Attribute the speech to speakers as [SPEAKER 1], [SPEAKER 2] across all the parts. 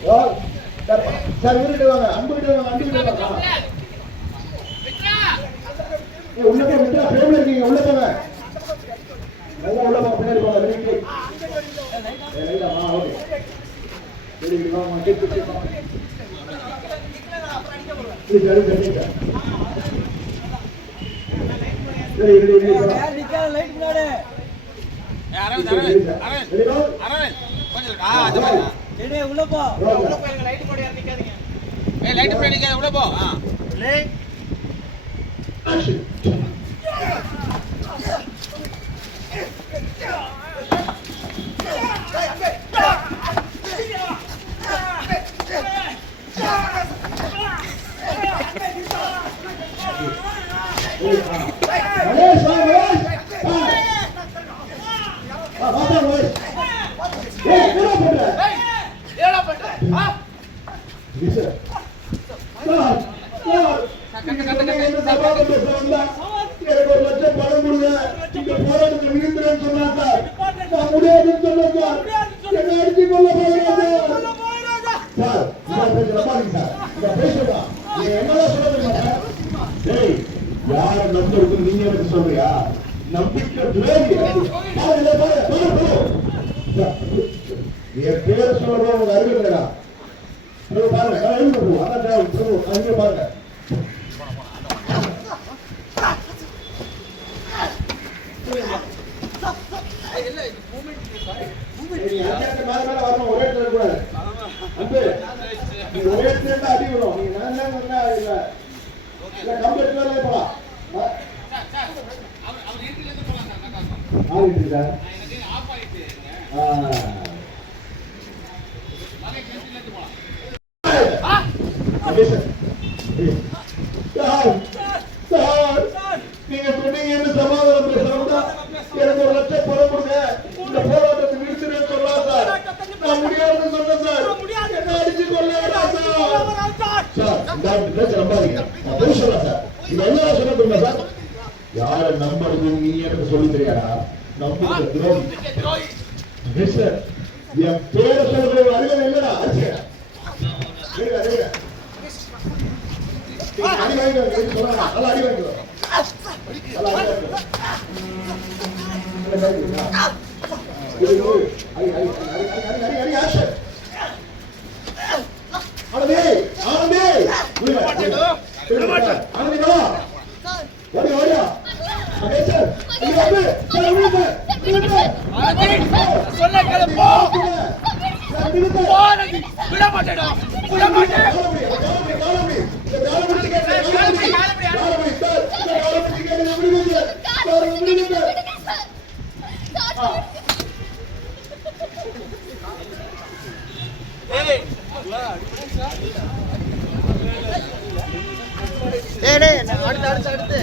[SPEAKER 1] Sir sir இவர்கிட்ட வாங்க அன்புகிட்ட வாங்க அன்புகிட்ட வாங்க. ஏய், உள்ள போய் விட்டா ஃப்ரேம்ல இருக்கீங்க உள்ள போங்க. நல்லா உள்ள போங்க பின்னாடி போங்க ரெடி ஏய் ரைட்டா வா ஓகே. வாங்க வாங்க இது சரி சரி.
[SPEAKER 2] நிக்காத லைட் முன்னாடி?
[SPEAKER 3] அரவிந்த் அரவிந்த் அரவிந்த் அரவிந்த் கொஞ்சம் ஆ அது பாரு
[SPEAKER 2] டேய் உள்ள போ.
[SPEAKER 3] ஏய் லைட் நிக்காத உள்ள போ. ஆ.
[SPEAKER 1] ஆக்ஷன் மகேஷ் வா மகேஷ். வா. வா வா மகேஷ் ஏய் என்ன பண்ற இது சார் சார் சார் என்ன சபாபதி வந்தா எனக்கு ஒரு லட்சம் பணம் கொடுங்க இந்த போராட்டத்தை நிறுத்துறேன்னு சொன்னா சார் நான் முடியாதுன்னு சொன்னேன் சார் அடிச்சு கொள்ள சார் பேச நம்பாதீங்க சார் பேசுறா நீங்க என்னதான் சொல்ல டேய் யார நம்பருக்கு நீங்க எனக்கு சொல்றியா நம்பிக்கை துரோகி பாரு பாரு பாரு சார், என் பேரை சொல்றதா உங்க அறிவு இல்லைடா பிரபு பாருங்க. நான் எழுந்து பிரபு அதான் பிரபு அங்கே பாருங்க நீங்க
[SPEAKER 3] சார்.
[SPEAKER 1] சார், நீங்க என்ன சமாதானம் எனக்கு ஒரு லட்சம் பணம் கொடுங்க இந்த போராட்டத்தை நிறுத்துறேன்னு சொல்லலாம் சார் நான் முடியாதுன்னு சொன்னேன் சார் என்ன அடிச்சு கொள்ள வேண்டாம் சார் சார் இந்த நம்பாதீங்க நான் போய் சார் இது என்ன சொல்ல சார் யார நம்புறது நீ எனக்கு சொல்லி தெரியாதா நம்பிக்கை துரோகி சார் என் பேரை சொல்ற அறிவு இல்லடா அடிச்சுக்க அடி வாங்கிட்டு வாங்க, எதுக்கு சொல்றாங்க? நல்லா அடி வாங்கிட்டு வாங்க. நல்லா அடி வாங்கிட்டு வாங்க. இது, இது. அடி, அடி, அடி, அடி, அடி, அடி, அடி, action. ஆனந்தி, ஆனந்தி. விடுங்க, விடுங்க. விடுங்க. ஆனந்தி, ஓடி, ஓடியா. மகேஷ் இங்க வந்து, சார், விடுங்க, விடுங்க.
[SPEAKER 3] சொல்ல கேளு போ போ விட மாட்டேடா விட மாட்டேன்
[SPEAKER 1] ஆ.
[SPEAKER 2] டேய் டேய் அடுத்து அடுத்து அடுத்து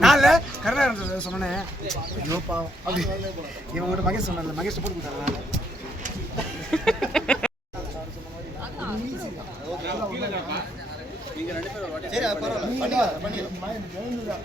[SPEAKER 4] நான் இல்ல கருணா சொன்னேன். ஐயோ பாவம். அப்படி. இவன் மட்டும் மகேஷ் சொன்னார் மகேஷ் போட்டு கொடுத்தாரு
[SPEAKER 2] சரி பரவாயில்ல. பண்ணிடலாம் பண்ணிடலாம்